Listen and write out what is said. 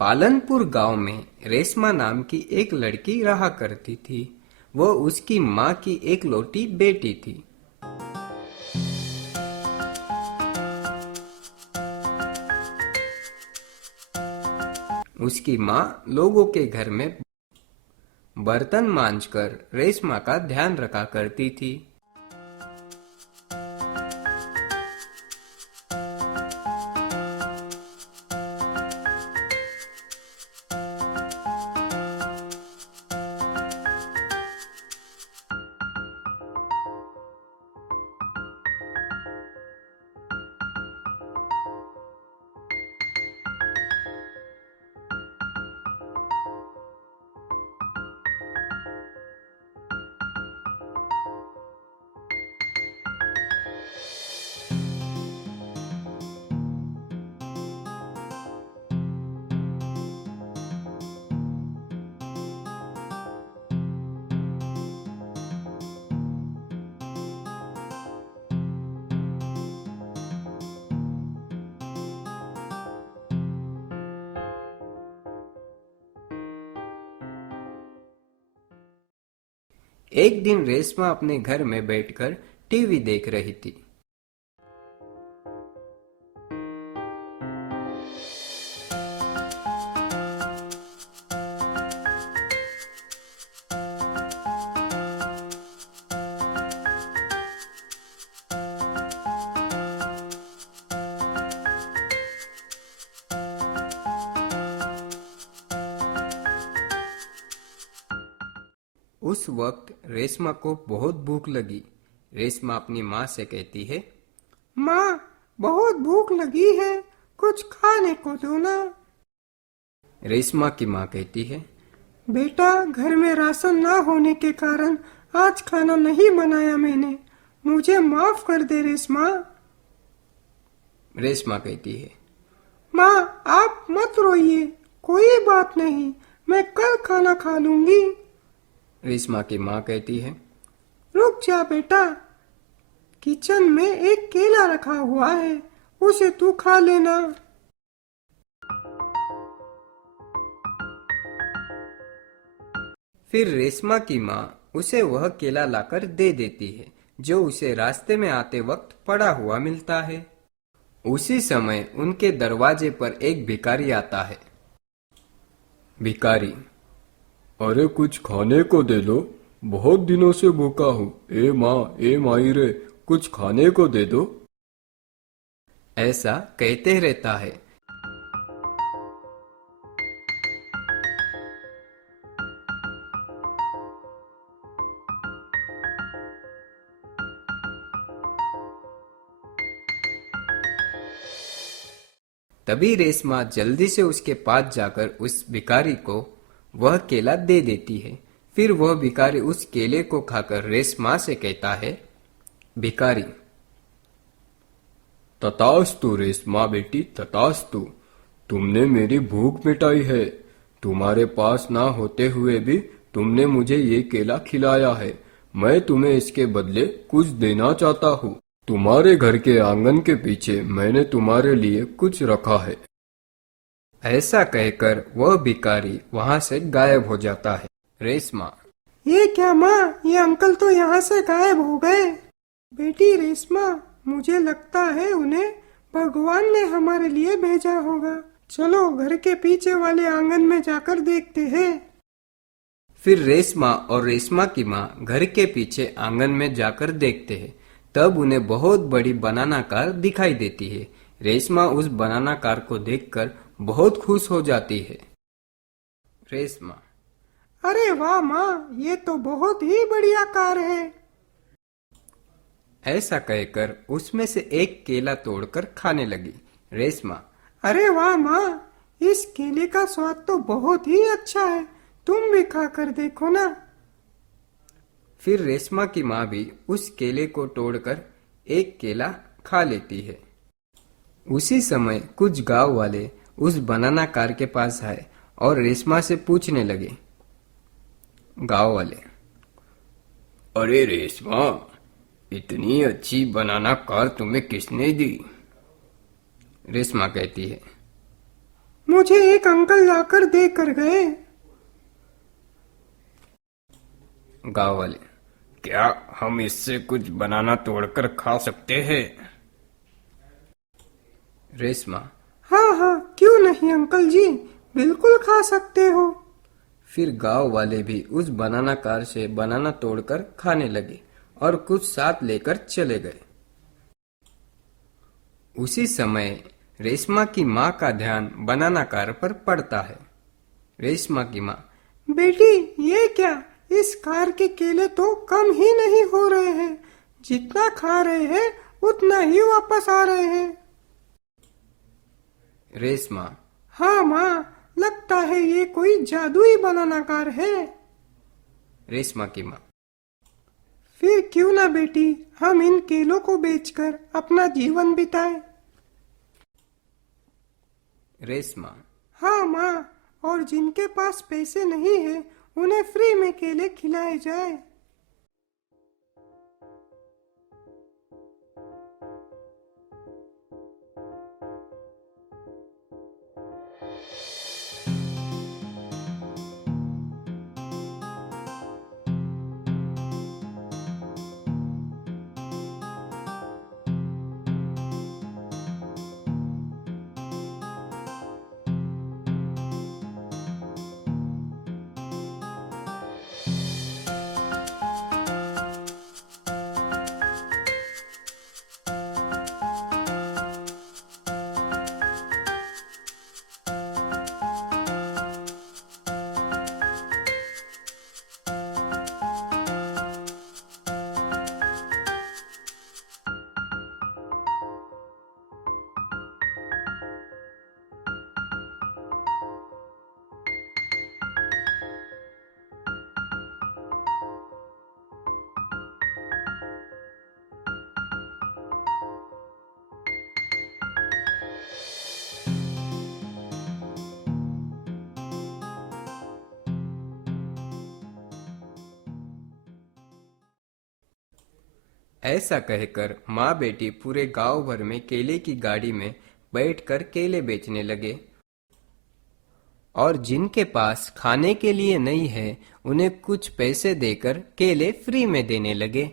पालनपुर गांव में रेशमा नाम की एक लड़की रहा करती थी। वो उसकी माँ की एक लौटी बेटी थी। उसकी माँ लोगों के घर में बर्तन मांजकर रेशमा का ध्यान रखा करती थी। एक दिन रेशमा अपने घर में बैठकर टीवी देख रही थी। उस वक्त रेशमा को बहुत भूख लगी। रेशमा अपनी माँ से कहती है, माँ, बहुत भूख लगी है, कुछ खाने को दो ना। रेशमा की माँ कहती है, बेटा, घर में राशन ना होने के कारण आज खाना नहीं बनाया मैंने, मुझे माफ कर दे रेशमा। रेशमा कहती है, माँ, आप मत रोइए, कोई बात नहीं, मैं कल खाना खा लूंगी। रेशमा की माँ कहती है, रुक जा बेटा, किचन में एक केला रखा हुआ है, उसे तू खा लेना। फिर रेशमा की माँ उसे वह केला लाकर दे देती है जो उसे रास्ते में आते वक्त पड़ा हुआ मिलता है। उसी समय उनके दरवाजे पर एक भिखारी आता है। भिखारी, अरे कुछ खाने को दे दो, बहुत दिनों से भूखा हूँ। ए माई रे, कुछ खाने को दे दो। ऐसा कहते रहता है। तभी रेशमा जल्दी से उसके पास जाकर उस भिखारी को वह केला दे देती है। फिर वह भिखारी उस केले को खाकर रेशमा से कहता है, भिखारी, तथास्तु रेशमा बेटी, तथास्तु, तुमने मेरी भूख मिटाई है। तुम्हारे पास ना होते हुए भी तुमने मुझे ये केला खिलाया है। मैं तुम्हें इसके बदले कुछ देना चाहता हूँ। तुम्हारे घर के आंगन के पीछे मैंने तुम्हारे लिए कुछ रखा है। ऐसा कहकर वह भिखारी वहां से गायब हो जाता है। रेशमा, ये क्या माँ, ये अंकल तो यहाँ से गायब हो गए। बेटी रेशमा, मुझे लगता है उन्हें भगवान ने हमारे लिए भेजा होगा। चलो घर के पीछे वाले आंगन में जाकर देखते हैं। फिर रेशमा और रेशमा की माँ घर के पीछे आंगन में जाकर देखते हैं। तब उन्हें बहुत बड़ी बनाना कार दिखाई देती है। रेशमा उस बनाना कार को देखकर बहुत खुश हो जाती है। रेशमा, अरे वाह माँ, ये तो बहुत ही बढ़िया कार है। ऐसा कहकर उसमें से एक केला तोड़कर खाने लगी। रेशमा, अरे वाह माँ, इस केले का स्वाद तो बहुत ही अच्छा है, तुम भी खाकर देखो ना। फिर रेशमा की माँ भी उस केले को तोड़कर एक केला खा लेती है। उसी समय कुछ गांव वाले उस बनाना कार के पास आए और रेशमा से पूछने लगे। गांव वाले, अरे रेशमा, इतनी अच्छी बनाना कार तुम्हें किसने दी? रेशमा कहती है, मुझे एक अंकल लाकर दे कर गए। गांव वाले, क्या हम इससे कुछ बनाना तोड़कर खा सकते हैं? रेशमा, हाँ हाँ, क्यों नहीं अंकल जी, बिल्कुल खा सकते हो। फिर गांव वाले भी उस बनाना कार से बनाना तोड़कर खाने लगे और कुछ साथ लेकर चले गए। उसी समय रेशमा की माँ का ध्यान बनाना कार पर पड़ता है। रेशमा की माँ, बेटी, ये क्या, इस कार के केले तो कम ही नहीं हो रहे हैं। जितना खा रहे हैं उतना ही वापस आ रहे हैं। रेशमा, हाँ माँ, लगता है ये कोई जादुई बनाना कार है। रेशमा की माँ, फिर क्यों ना बेटी, हम इन केलों को बेचकर अपना जीवन बिताएं। रेशमा, हाँ माँ, और जिनके पास पैसे नहीं है उन्हें फ्री में केले खिलाए जाए। ऐसा कहकर माँ बेटी पूरे गांव भर में केले की गाड़ी में बैठकर केले बेचने लगे और जिनके पास खाने के लिए नहीं है उन्हें कुछ पैसे देकर केले फ्री में देने लगे।